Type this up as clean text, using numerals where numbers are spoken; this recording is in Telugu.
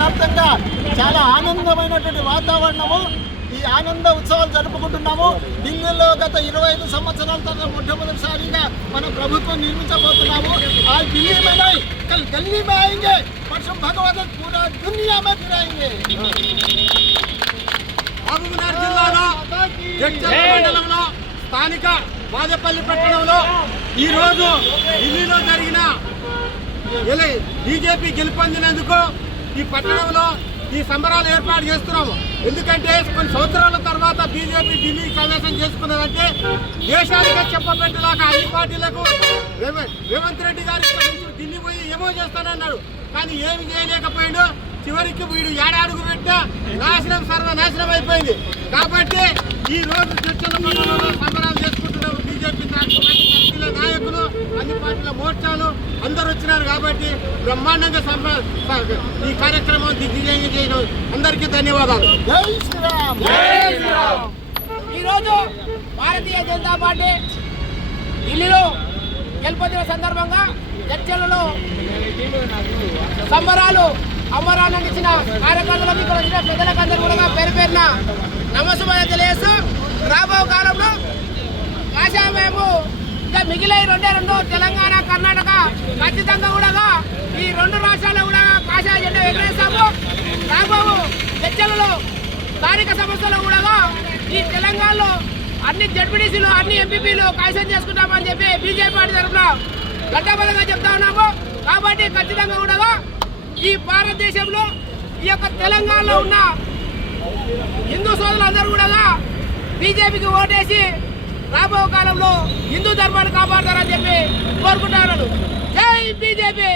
వ్యాప్తంగా చాలా ఆనందమైనటువంటి వాతావరణము. ఈ ఆనంద ఉత్సవాలు జరుపుకుంటున్నాము. ఢిల్లీలో గత 25 సంవత్సరాల తర్వాత మొట్టమొదటిసారిగా మన ప్రభుత్వం నిర్మించబోతున్నాము. ఆ ఢిల్లీ में नहीं कल गली में आएंगे, परसों भगवत पूरा दुनिया में फिराएंगे. మహబూబ్నగర్ జిల్లాలో జడ్చర్ల మండలంలో స్థానిక వాజపల్లి పట్టణంలో ఈరోజు ఢిల్లీలో జరిగిన బీజేపీ గెలుపొందినందుకు ఈ పట్టణంలో ఈ సంబరాలు ఏర్పాటు చేస్తున్నాము. ఎందుకంటే కొన్ని సంవత్సరాల తర్వాత బీజేపీ ఢిల్లీ ప్రవేశం చేసుకున్నదంటే దేశానికి చెప్పబెట్టేలాగా అన్ని పార్టీలకు రేవంత్ రెడ్డి గారి ఢిల్లీ పోయి ఏమో చేస్తానన్నాడు, కానీ ఏమి చేయలేకపోయాడు. చివరికి వీడు ఏడాడుగు పెట్టా నాశనం సర్వనాశనం అయిపోయింది. కాబట్టి ఈ రోజు చర్చల మండలంలో సంబరాలు చేసుకుంటున్నాము. బీజేపీ పార్టీల నాయకులు, అన్ని పార్టీల మోర్చాలు అందరూ వచ్చినారు. కాబట్టి బ్రహ్మాండంగా ఈ కార్యక్రమం దిగ్విజయంగా చేయడం అందరికీ ధన్యవాదాలు. జై శ్రీరామ్. ఈరోజు భారతీయ జనతా పార్టీ ఢిల్లీలో గెలుపొందిన సందర్భంగా చర్చలలో సంబరాలు అమరాన్ని అందించిన కార్యకర్తలకు, ఇక్కడ వచ్చిన పెద్దలకందరూ కూడా పేరు పేరున నమస్కారం తెలియజేస్తూ, రాబో కాలంలో కాషాయమేమో ఇంకా మిగిలిన రెండు తెలంగాణ, కర్ణాటక ఖచ్చితంగా కూడా ఈ 2 రాష్ట్రాల్లో కూడా కాషాయ జెండా ఎగరేస్తాము. రాబో చర్చలలో స్థానిక సంస్థలు కూడా ఈ తెలంగాణలో అన్ని జడ్పీటీసీలు, అన్ని ఎంపీపీలు కైసం చేసుకుంటామని చెప్పి బీజేపీ పార్టీ తరఫున గట్టబద్ధంగా చెప్తా ఉన్నాము. కాబట్టి ఖచ్చితంగా కూడా ఈ భారతదేశంలో ఈ యొక్క తెలంగాణలో ఉన్న హిందూ సోదరులందరూ కూడా బీజేపీకి ఓటేసి రాబో కాలంలో హిందూ ధర్మాన్ని కాపాడతారని చెప్పి కోరుకుంటున్నాను. జై బీజేపీ.